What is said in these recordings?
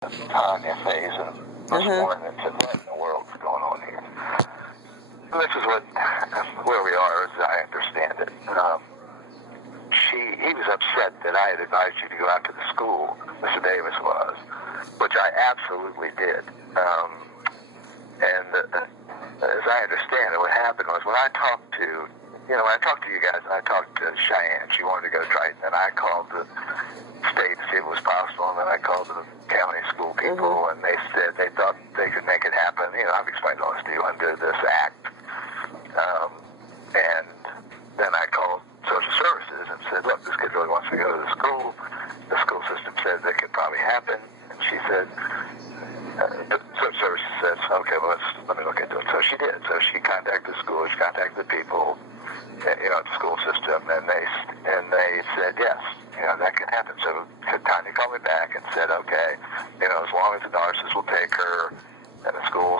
Tanya phase and this morning and said, what in the world's going on here? And this is where we are, as I understand it. He was upset that I had advised you to go out to the school, Mr. Davis was, which I absolutely did. And as I understand it, what happened was when I talked to you guys, I talked to Cheyenne. She wanted to go to Triton, and I called the state to see if it was possible, and then I called the county school people, and they said they thought they could make it happen. You know, I've explained all this to you under this act. And then I called social services and said, look, this kid really wants to go to the school. The school system said that could probably happen. And she said, social services says, okay, well, let me look into it. So she did. So she contacted the school, she contacted the people, at the school system, and they said, yes, that can happen. So Tanya called me back and said, okay, as long as the nurses will take her, and the school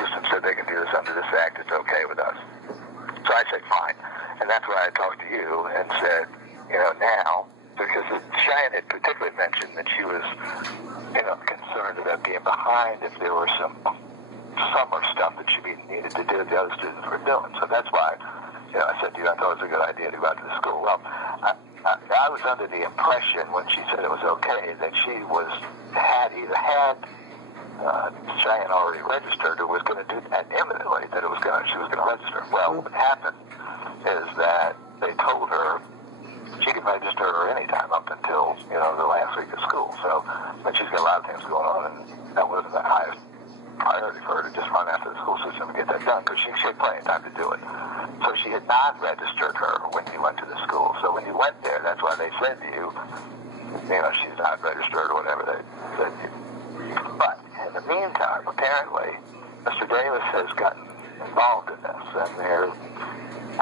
system said they can do this under this act, it's okay with us. So I said, fine. And that's why I talked to you and said, now, because Cheyenne had particularly mentioned that she was, concerned about being behind if there were some summer stuff that she needed to do that the other students were doing. So that's why, I said to you, I thought it was a good idea to go out to the school. Well, I was under the impression when she said it was okay that she had Cheyenne already registered or was going to do that imminently, that she was going to register. Well, what happened is that they told her she could register anytime up until, the last week of school. So, but she's got a lot of things going on, and that wasn't the highest priority for her to just run after the school system and get that done, because she had plenty of time to do it. So she had not registered her when you went to the school. So when you went there, that's why they said to you, she's not registered or whatever they said to you. But in the meantime, apparently, Mr. Davis has gotten involved in this, and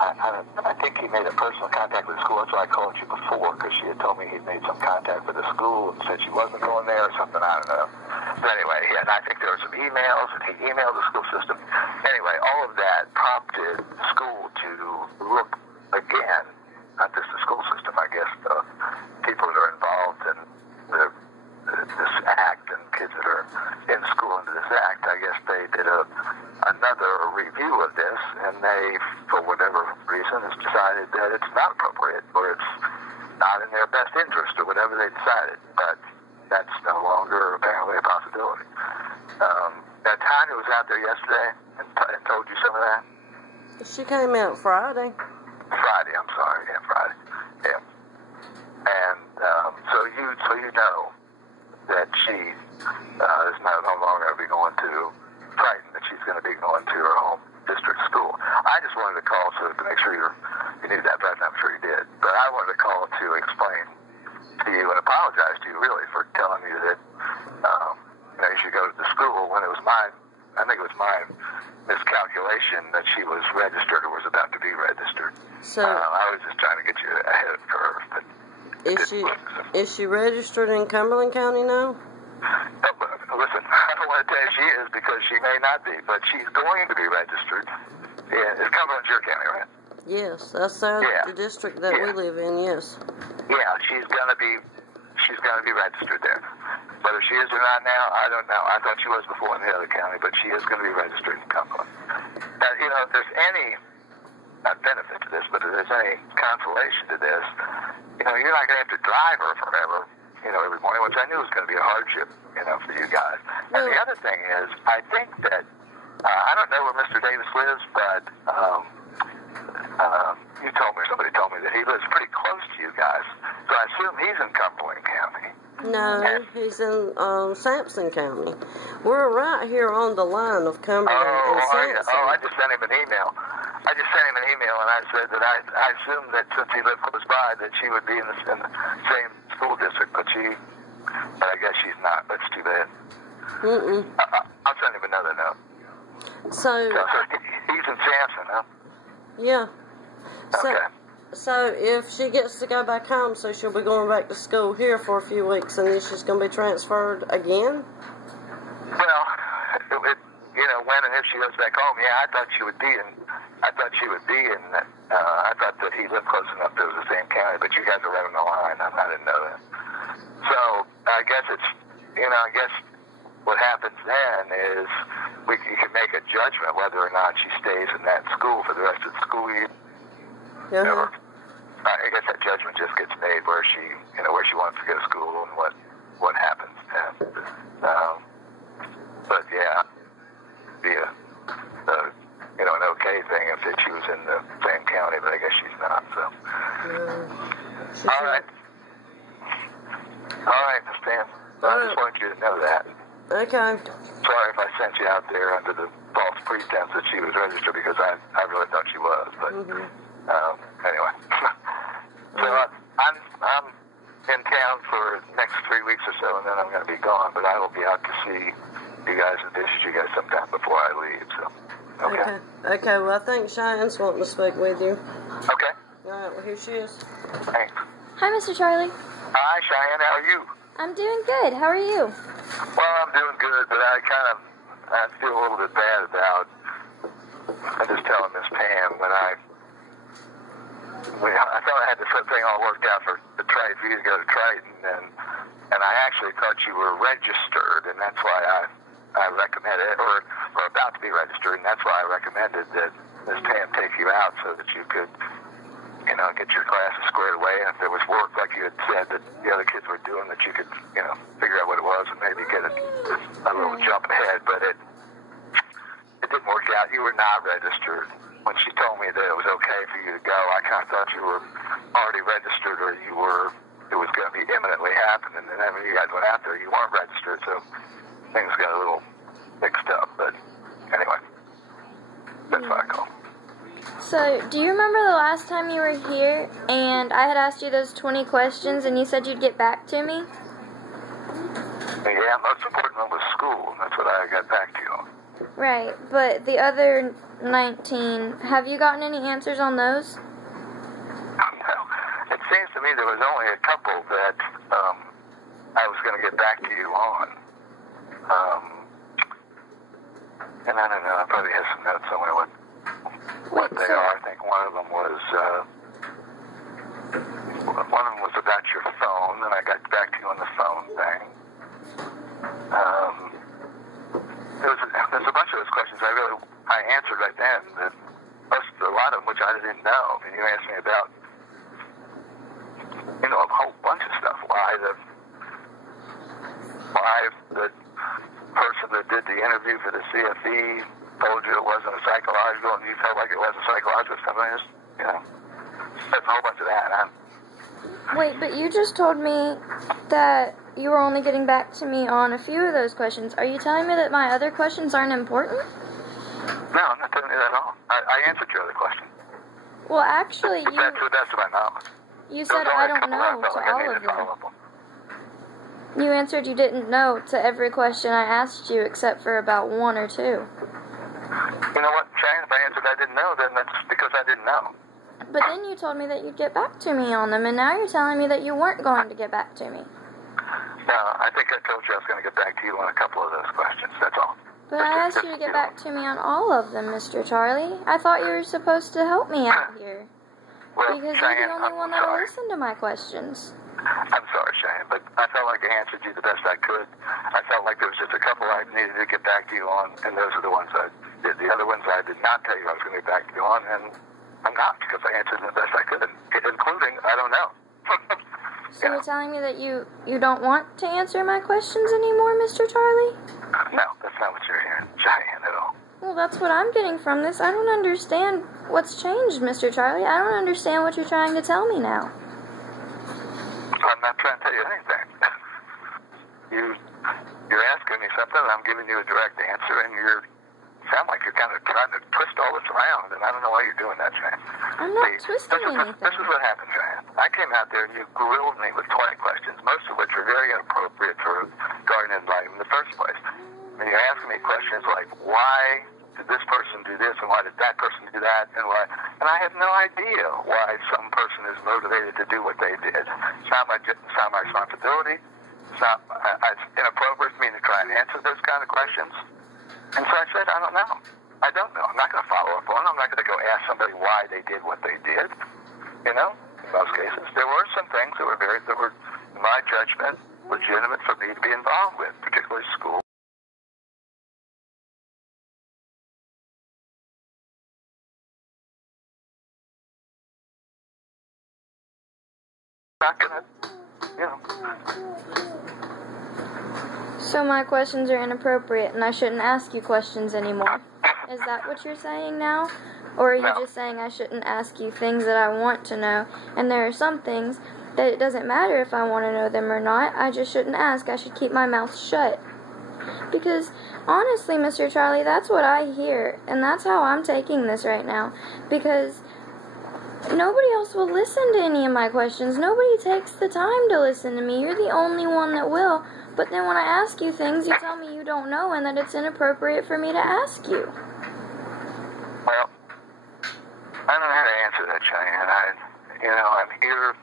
I think he made a personal contact with the school. That's why I called you before, because she had told me he'd made some contact with the school and said she wasn't going there or something. I don't know. But anyway, and I think there were some emails, and he emailed the school system. Anyway, all of that prompted the school to look again, not just the school system, I guess, the people that are involved in this act and kids that are in school under this act. I guess they did another review of this, and they, for whatever reason, has decided that it's not appropriate, or it's not in their best interest, or whatever they decided. But that's no longer apparently a possibility. Now, Tanya was out there yesterday and told you some of that. She came out Friday. Friday, I'm sorry. Yeah, Friday. Yeah. And so you know that she is no longer going to be going to Triton, that she's going to be going to her home district school. I just wanted to call to make sure you knew that, but I'm sure you did. But I wanted to call to explain to you and apologize to you, really, for telling you that you should go to the school when it was I think it was my miscalculation that she was registered or was about to be registered. So I was just trying to get you ahead of the curve. But is she registered in Cumberland County now? Listen, I don't want to tell you she is, because she may not be, but she's going to be registered. Yeah, it's Cumberland's your county, right? Yes, that's the district that we live in. Yes. Yeah, she's going to be registered there. Whether she is or not now, I don't know. I thought she was before in the other county, but she is going to be registered in Cumberland. Now, if there's any benefit to this, but if there's any consolation to this, you're not going to have to drive her forever, every morning, which I knew was going to be a hardship, for you guys. And the other thing is, I think that, I don't know where Mr. Davis lives, but somebody told me that he lives pretty close to you guys. So I assume he's in Cumberland County. No, he's in Sampson County. We're right here on the line of Cumberland and Sampson. I just sent him an email. And I said that I assumed that since he lived close by that she would be in the same school district, but I guess she's not. That's too bad. I'll send him another note. So he's in Sampson, huh? Yeah. Okay. So if she gets to go back home, so she'll be going back to school here for a few weeks, and then she's going to be transferred again? Well, when and if she goes back home, I thought she would be in. I thought that he lived close enough that it was the same county, but you guys are right on the line. I didn't know that. So I guess it's, what happens then is you can make a judgment whether or not she stays in that school for the rest of the school year. Or, I guess that judgment just gets made where she wants to go to school and what happens then. But yeah, be an okay thing if she was in the same county, but I guess she's not. So, all right, Miss Pam. I just wanted you to know that. Okay. Sorry if I sent you out there under the false pretense that she was registered, because I really thought she was. But anyway, so I'm in town for the next 3 weeks or so, and then I'm going to be gone. But I will be out to see you guys and visit you guys sometime before I leave. So, okay. Okay. Well, I think Cheyenne's wanting to speak with you. Okay. All right. Well, here she is. Thanks. Hi, Mr. Charlie. Hi, Cheyenne. How are you? I'm doing good. How are you? Well, I'm doing good, but I feel a little bit bad about. I just telling Miss Pam when I thought I had this thing all worked out for you to go to Triton, and I actually thought you were registered, and that's why I recommended, or about to be registered, and that's why I recommended that Miss Pam take you out so that you could, get your classes squared away, and if there was work like you had said that the other kids were doing, that you could, figure out what it was and maybe get a little jump ahead. But it didn't work out. You were not registered. When she told me that it was okay for you to go, I kind of thought you were already registered, or it was going to be imminently happening, and then when you guys went out there, you weren't registered, so things got a little mixed up. But anyway, that's what I call. So, do you remember the last time you were here and I had asked you those 20 questions and you said you'd get back to me? Yeah, most important one was school. That's what I got back to you on. Right, but the other 19, have you gotten any answers on those? No. It seems to me there was only a couple that I was going to get back to you on. And I don't know, I probably have some notes somewhere what they are. I think one of them was about your phone, and I got back to you on the phone thing. There's a bunch of those questions I answered right then. A lot of them which I didn't know, and you asked me about a whole bunch of stuff. Why the person that did the interview for the CFE told you it wasn't a psychological, and you felt like it was a psychological stuff. There's a whole bunch of that. Wait, but you just told me that you were only getting back to me on a few of those questions. Are you telling me that my other questions aren't important? No, I'm not telling you that at all. I answered your other question. Well, actually, That's to the best of my knowledge. You said I don't know to all of them. You answered you didn't know to every question I asked you except for about one or two. You know what, Cheyenne? If I answered I didn't know, then that's because I didn't know. But then you told me that you'd get back to me on them, and now you're telling me that you weren't going to get back to me. No, I think I told you I was going to get back to you on a couple of those questions, that's all. But I asked you to get back to me on all of them, Mr. Charlie. I thought you were supposed to help me out here. Well, because Cheyenne, you're the only one that will listen to my questions. I'm sorry, Cheyenne, but I felt like I answered you the best I could. I felt like there was just a couple I needed to get back to you on, and those are the ones I did. The other ones I did not tell you I was going to get back to you on, and I'm not, because I answered them the best I could, including, I don't know. So you're telling me that you don't want to answer my questions anymore, Mr. Charlie? No, that's not what you're hearing, Cheyenne, at all. Well, that's what I'm getting from this. I don't understand what's changed, Mr. Charlie. I don't understand what you're trying to tell me now. I'm not trying to tell you anything. You're asking me something, and I'm giving you a direct answer, and you sound like you're kind of trying to twist all this around, and I don't know why you're doing that, Cheyenne. I'm not twisting anything. This is what happened, Cheyenne. I came out there, and you grilled me with 20 questions, most of which are very inappropriate for garden and life in the first place. And you're asking me questions like, why did this person do this, and why did that person do that, and why? And I have no idea why some person is motivated to do what they did. It's not my responsibility. It's inappropriate for me to try and answer those kind of questions. And so I said, I don't know. I don't know. I'm not going to follow up on it. I'm not going to go ask somebody why they did what they did. In most cases, there were some things that were, in my judgment, legitimate for me to be involved with, particularly school. not going to, you know. So my questions are inappropriate and I shouldn't ask you questions anymore. Is that what you're saying now? Or are you just saying I shouldn't ask you things that I want to know, and there are some things that it doesn't matter if I want to know them or not, I just shouldn't ask, I should keep my mouth shut? Because, honestly, Mr. Charlie, that's what I hear, and that's how I'm taking this right now, because nobody else will listen to any of my questions. Nobody takes the time to listen to me. You're the only one that will, but then when I ask you things, you tell me you don't know and that it's inappropriate for me to ask you. Well, I don't know how to answer that, Cheyenne. I'm here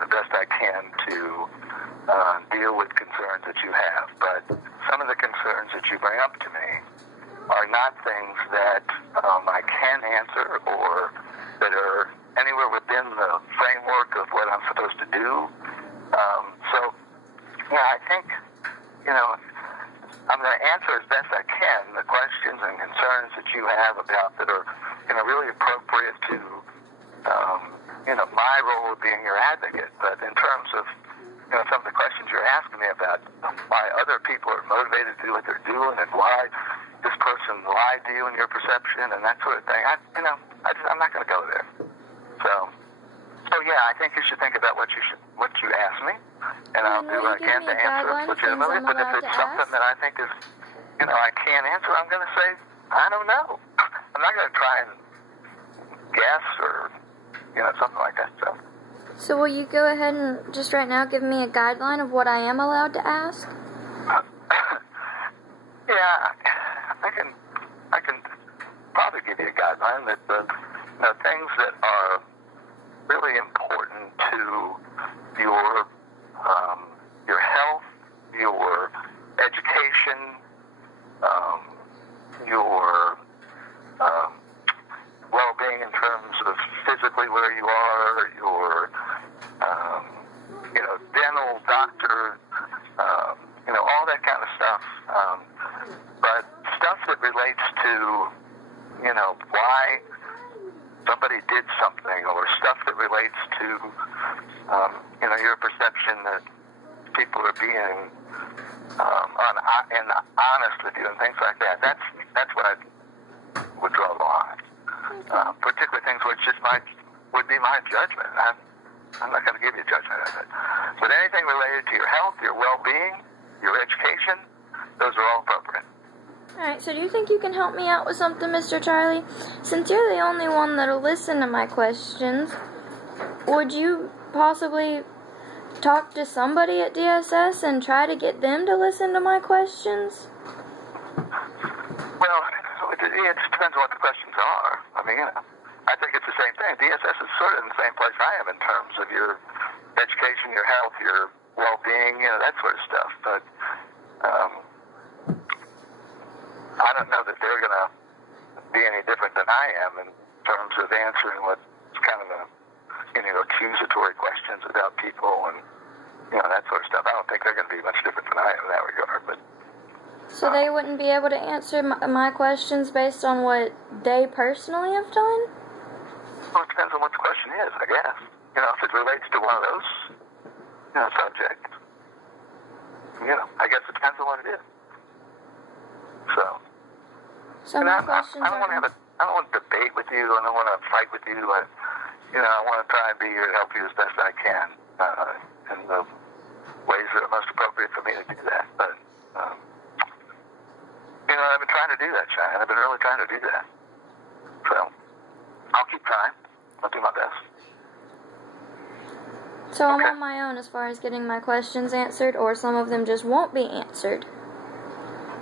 the best I can to deal with concerns that you have, but some of the concerns that you bring up to me are not things that I can answer or that are anywhere within the framework of what I'm supposed to do. I think, I'm going to answer as best I can the questions and concerns that you have about that are, really appropriate to, my role of being your advocate. But in terms of, some of the questions you're asking me about why other people are motivated to do what they're doing and why this person lied to you in your perception and that sort of thing, I'm not going to go there. So yeah, I think you should think about what you asked me, and I'll do what I can to answer legitimately. But if it's something that I think is, I can't answer, I'm going to say, I don't know. I'm not going to try and guess or, something like that. So will you go ahead and just right now give me a guideline of what I am allowed to ask? Yeah, I can probably give you a guideline that the things that are really important to your health, your education, your well-being in terms of physically where you are, your dental, doctor, all that kind of stuff. But stuff that relates to, why somebody did something, or stuff that relates to, your perception that people are being honest with you and things like that. That's what I would draw the line. Particularly things which would be my judgment. I'm not going to give you a judgment of it. But anything related to your health, your well-being, your education, those are all appropriate. Alright, so do you think you can help me out with something, Mr. Charlie? Since you're the only one that'll listen to my questions, would you possibly talk to somebody at DSS and try to get them to listen to my questions? Well, it just depends on what the questions are. I think it's the same thing. DSS is sort of in the same place I am in terms of your education, your health, your well-being, that sort of stuff. But I don't know that they're going to be any different than I am in terms of answering what's kind of accusatory questions about people and, that sort of stuff. I don't think they're going to be much different than I am in that regard. But so they wouldn't be able to answer my questions based on what they personally have done? Well, it depends on what the question is, I guess. If it relates to one of those, subjects, I guess it depends on what it is. So my questions I don't want to debate with you. I don't want to fight with you. I want to try and be here to help you as best I can in the ways that are most appropriate for me to do that. But I've been trying to do that, Cheyenne. I've been really trying to do that. So I'll keep trying. I'll do my best. So I'm on my own as far as getting my questions answered, or some of them just won't be answered?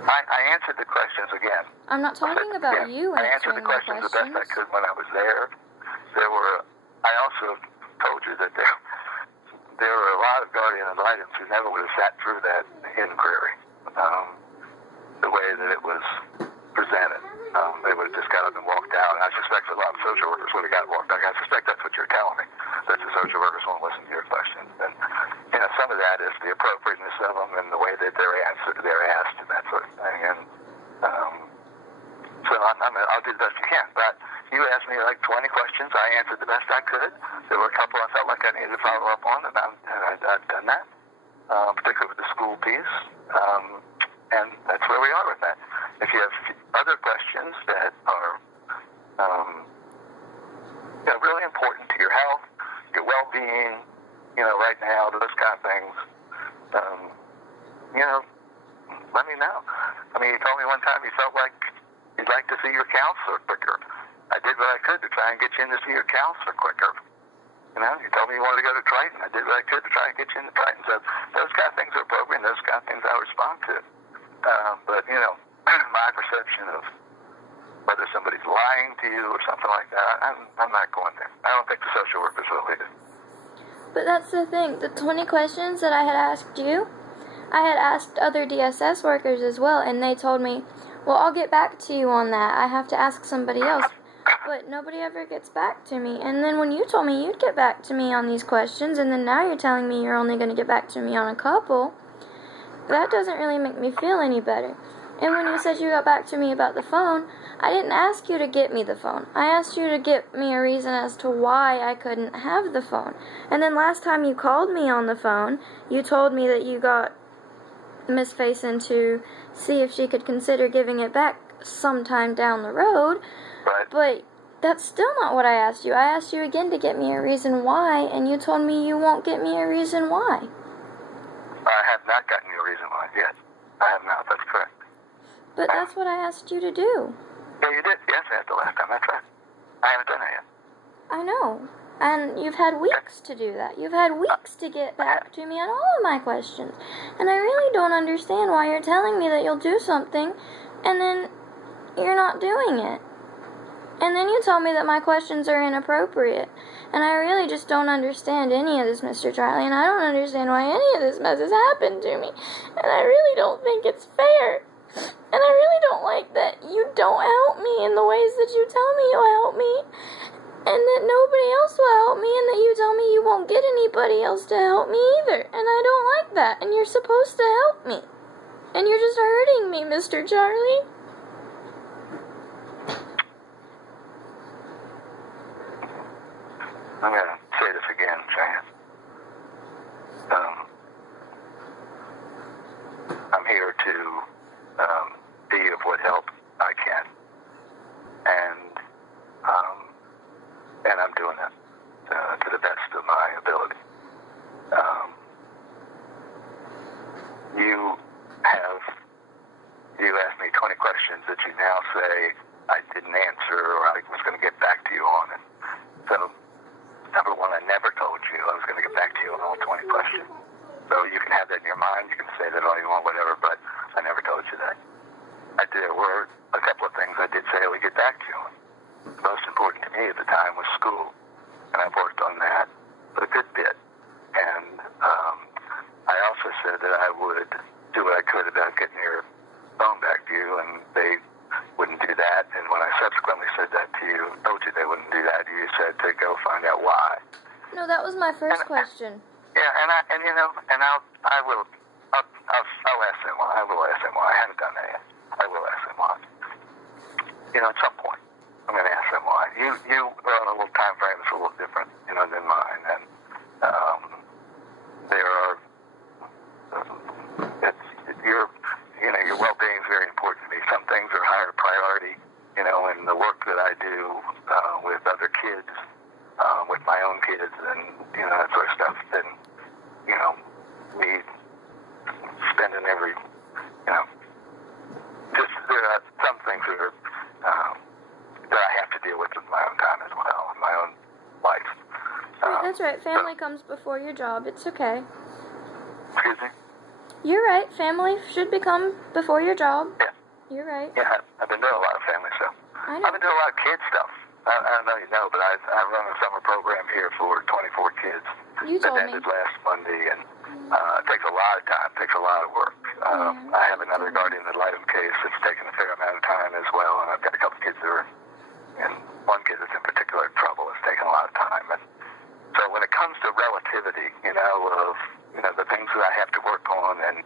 I answered the questions again. I'm not talking about you I answered the questions the best I could when I was there. I also told you that there were a lot of guardian ad litem who never would have sat through that inquiry the way that it was presented. They would have just got up and walked out. And I suspect a lot of social workers would have got walked out. I suspect that's what you're telling me, that the social workers won't listen to your questions. And some of that is the appropriateness of them and the way that they're asked and that sort of thing. And so I'll do the best you can. But you asked me like 20 questions. I answered the best I could. There were a couple I felt like I needed to follow up on, and I'm let me know. I mean, he told me one time he felt like he'd like to see your counselor quicker. I did what I could to try and get you in to see your counselor quicker. You know, he told me he wanted to go to Triton. I did what I could to try and get you into Triton. So those kind of things are appropriate, and those kind of things I respond to. But, you know, my perception of whether somebody's lying to you or something like that, I'm not going there. I don't think the social workers will either. But that's the thing. The 20 questions that I had asked you, I had asked other DSS workers as well, and they told me, well, I'll get back to you on that. I have to ask somebody else. But nobody ever gets back to me. And then when you told me you'd get back to me on these questions, and then now you're telling me you're only going to get back to me on a couple, that doesn't really make me feel any better. And when you said you got back to me about the phone, I didn't ask you to get me the phone. I asked you to get me a reason as to why I couldn't have the phone. And then last time you called me on the phone, you told me that you got Miss Faison to see if she could consider giving it back sometime down the road. Right. But that's still not what I asked you. I asked you again to get me a reason why, and you told me you won't get me a reason why. I have not gotten you a reason why yet. I have not. That's correct. But that's what I asked you to do. Yeah, you did. Yes, that's the last time. That's right. I haven't done that yet. I know. And you've had weeks to do that. You've had weeks to get back to me on all of my questions. And I really don't understand why you're telling me that you'll do something, and then you're not doing it. And then you tell me that my questions are inappropriate. And I really just don't understand any of this, Mr. Charlie, and I don't understand why any of this mess has happened to me. And I really don't think it's fair. And I really don't like that you don't help me in the ways that you tell me you'll help me. And that nobody else will help me, and that you tell me you won't get anybody else to help me either. And I don't like that. And you're supposed to help me. And you're just hurting me, Mr. Charlie. I'm going to say this again, Cheyenne. I'm here to be of what help I can. And I'm doing it to the best of my ability. You asked me 20 questions that you now say I didn't answer, or I was going to get back to you on it. So, number one, I never told you I was going to get back to you on all 20 questions. So you can have that in your mind, you can say that all you want, whatever, but I never told you that. There were a couple of things I did say I would get back to you on. The most important to me at the time was school, and I've worked on that a good bit. And I also said that I would do what I could about getting your phone back to you, and they wouldn't do that. And when I subsequently said that to you, told you they wouldn't do that, you said to go find out why. No, that was my first question. Yeah, I'll ask them why. I will ask them why. I haven't done that yet. I will ask them why. At some point, I'm going to ask them why. You are on a little time frame that's a little different, than mine, and there are. Your well-being is very important to me. Some things are higher priority, in the work that I do with other kids, with my own kids, and that sort of stuff. Than me spending every, just there are some things that are that I have to deal with in my own time as well, in my own life. That's right. Family comes before your job. It's okay. Excuse me? You're right. Family should become before your job. Yeah. You're right. Yeah, I've been doing a lot of family stuff. I know. I've been doing a lot of kid stuff. I don't know if you know, but I run a summer program here for 24 kids. You told that me. ended last Monday, and it takes a lot of time, takes a lot of work. I have another guardian ad litem case that's taken a fair amount of time as well, and I've got a couple kids that are, and one kid that's in particular trouble. It's taken a lot of time. And so when it comes to relativity, of the things that I have to work on, and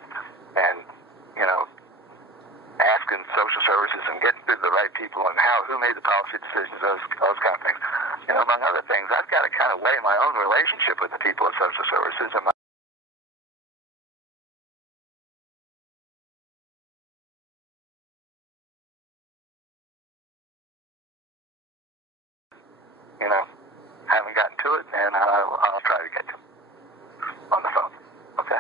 asking social services and getting through the right people and who made the policy decisions, those kind of things. Among other things, I've got to kind of weigh my own relationship with the people of social services and my haven't gotten to it, and I'll try to get to it on the phone. Okay?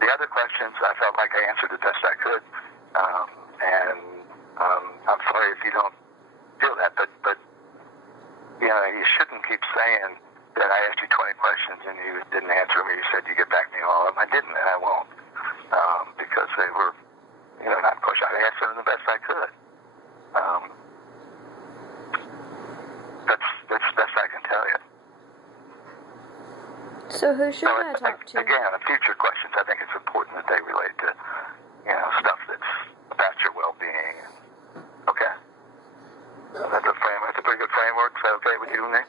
the other questions, I felt like I answered the best I could. I'm sorry if you don't feel that, but you know, you shouldn't keep saying that I asked you 20 questions and you didn't answer them, or you said you get back to me on all of them. I didn't, and I won't, because they were, you know, not pushed. I answered them the best I could. That's the best I can tell you. So who should I talk to? Again, the future questions, I think it's important that they relate to, you know, stuff that's about your well-being. Okay? That's a pretty good framework. Is that okay with you and me?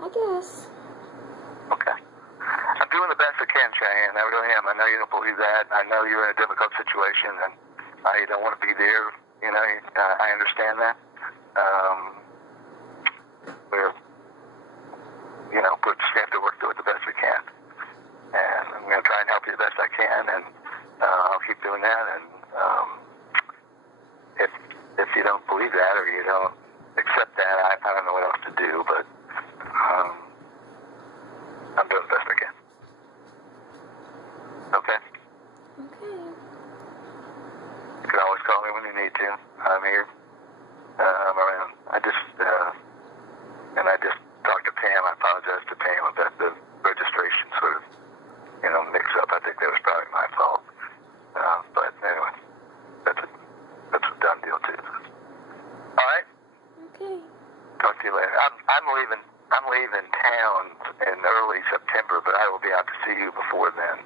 I guess. Okay. I'm doing the best I can, Cheyenne. I really am. I know you don't believe that. I know you're in a difficult situation, and you don't want to be there. You know, I understand that. We're, you know, we just have to work through it the best we can. And I'm going to try and help you the best I can, and I'll keep doing that. And if you don't believe that or you don't accept that, I don't know what else to do, but I'm doing the best I can. Okay? Okay. You can always call me when you need to. I'm here. I'm around. I just talked to Pam. I apologize to Pam about the registration sort of, you know, mix-up. I think that was probably my fault. But anyway, that's a done deal too. All right. Okay. Talk to you later. I'm leaving town in early September, but I will be out to see you before then.